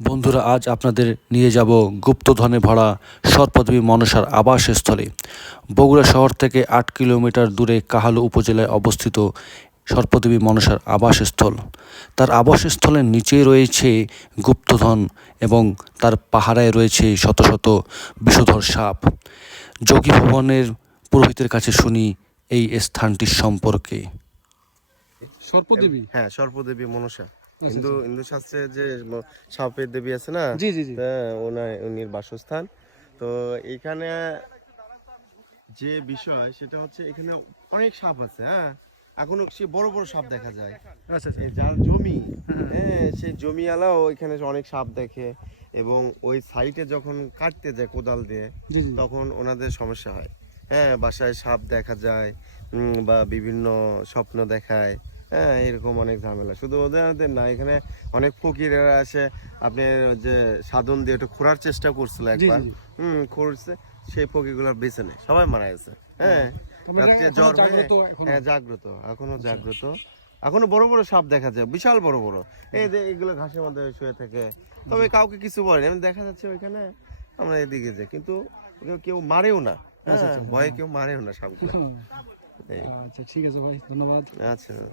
বন্ধুরা আজ আপনাদের নিয়ে যাব গুপ্তধনে ভরা সর্পদেবী মনসার আবাসস্থলে। বগুড়া শহর থেকে আট কিলোমিটার দূরে কাহালু উপজেলায় অবস্থিত সর্পদেবী মনসার আবাসস্থল। তার আবাসস্থলের নিচেই রয়েছে গুপ্তধন এবং তার পাহারায় রয়েছে শত শত বিষধর সাপ। যোগী ভবনের পুরোহিতের কাছে শুনি এই স্থানটির সম্পর্কে। সর্পদেবী হ্যাঁ সর্পদেবী মনসা। হিন্দু হিন্দু শাস্ত্রে যে সাপের দেবী আছে না? জি জি জি। হ্যাঁ, ওনার উনির বাসস্থান। তো এখানে যে বিষয় সেটা হচ্ছে এখানে অনেক সাপ আছে হ্যাঁ? এখনও সে বড় বড় সাপ দেখা যায়। আচ্ছা আচ্ছা। যার জমি হ্যাঁ সেই জমি আলাও ওইখানে অনেক সাপ দেখে এবং ওই সাইটে যখন কাটতে যায় কোদাল দিয়ে তখন ওনাদের সমস্যা হয়। হ্যাঁ বাসায় সাপ দেখা যায় বা বিভিন্ন স্বপ্ন দেখায়। হ্যাঁ এরকম অনেক ঝামেলা। শুধু ওদের না এখানে অনেক ফকিরেরা আসে। আপনি যে সাধন দিয়ে একটু খোঁড়ার চেষ্টা করছিল একবার। হুম খুঁড়ছে সেই ফকিরগুলো বেঁচে নেই। সবাই মারা গেছে। হ্যাঁ জ্বর হয়ে- জাগ্রত এখনও। হ্যাঁ জাগ্রত এখনও বড় বড় সাপ দেখা যায় বিশাল বড় বড়। এই যে এগুলো ঘাসের মধ্যে শুয়ে থাকে। তবে কাউকে কিছু বলে না। দেখা যাচ্ছে ওইখানে আমরা এদিকে যাই। কিন্তু কেউ- কেউ মারেও না। হ্যাঁ, ভয়ে কেউ মারেও না সাপগুলো। আচ্ছা ঠিক আছে ভাই ধন্যবাদ। আচ্ছা।